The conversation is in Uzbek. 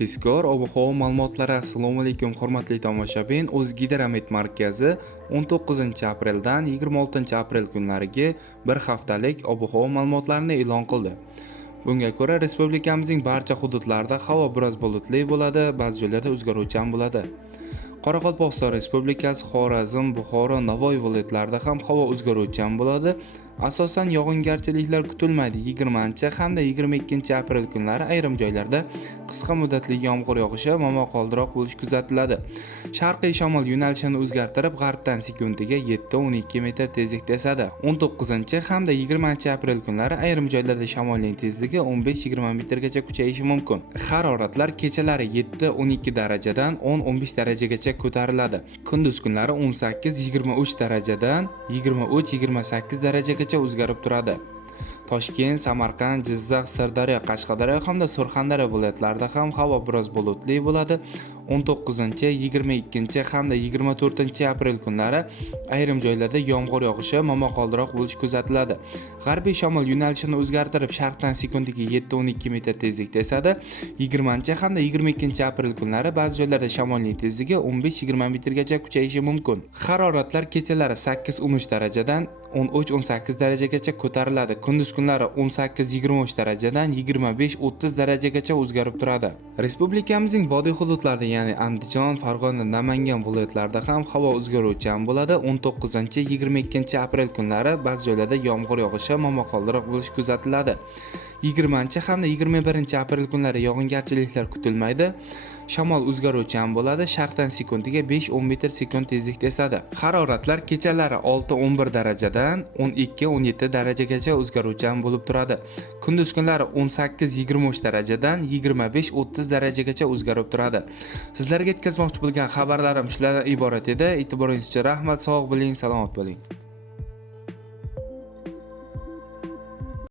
Tezkor ob-havo ma'lumotlari. Assalomu alaykum hurmatli tomoshabin. O'zgidromet markazi 19-apreldan 26-aprel kunlariga bir haftalik ob-havo ma'lumotlarini e'lon qildi. Bunga ko'ra respublikamizning barcha hududlarida havo biroz bulutli bo'ladi, ba'zi joylarda o'zgaruvchan bo'ladi. Qoraqalpog'iston Respublikasi, Xorazm, Buxoro, Navoiy viloyatlarida ham havo o'zgaruvchan bo'ladi. Asosan yog'ingarchiliklar kutilmaydi. 20 hamda 22-aprel kunlari ayrim joylarda qisqa muddatli yomg'ir yog'ishi, momaqaldiroq bo'lish kuzatiladi. Sharqiy shamol yo'nalishini o'zgartirib, g'arbdan sekundiga 7-12 metr tezlikda esadi. 19 hamda 20-aprel kunlari ayrim joylarda shamolning tezligi 15-20 metrgacha kuchayishi mumkin. Haroratlar kechalari 7-12 darajadan 10-15 darajagacha ko'tariladi. Kunduz kunlari 18-23 darajadan 23-28 darajagacha o'zgarib turadi. Toshkent, Samarqand, Jizzax, Sirdaryo, Qashqadaryo hamda Surxondaryo viloyatlarida ham havo biroz bulutli bo'ladi. 19, 22 hamda 24-aprel kunlari ayrim joylarda yomg'ir yog'ishi, momaqaldiroq bo'lish kuzatiladi. G'arbiy shamol yo'nalishini o'zgartirib, sharqdan sekundiga 7-12 metr tezlikda esadi. 20 hamda 22-aprel kunlari ba'zi joylarda shamolning tezligi 15-20 metrgacha kuchayishi mumkin. Haroratlar kechalari 8-13 darajadan 13-18 darajagacha ko'tariladi. Kunduz kunlari 18-23 darajadan 25-30 darajagacha o'zgarib turadi. Respublikamizning vodiy hududlarida, ya'ni Andijon, Farg'ona, Namangan viloyatlarida ham havo o'zgaruvchan bo'ladi. 19-22-aprel kunlari ba'zi joylarda yomg'ir yog'ishi, momaqaldiroq bo'lish kuzatiladi. 20 hamda 21-aprel kunlari yog'ingarchiliklar kutilmaydi. Shamol o'zgaruvchan bo'ladi. Sharqdan sekundiga 5-10 metr sekund tezlikda esadi. Haroratlar kechalari 6-11 darajadan 12-17 darajagacha o'zgaruvchan bo'lib turadi. Kunduz kunlari 18-23 darajadan 25-30 darajagacha o'zgarib turadi. Sizlarga yetkazmoqchi bo'lgan xabarlarim shulardan iborat edi. E'tiboringiz uchun rahmat, sog' bo'ling, salomat bo'ling.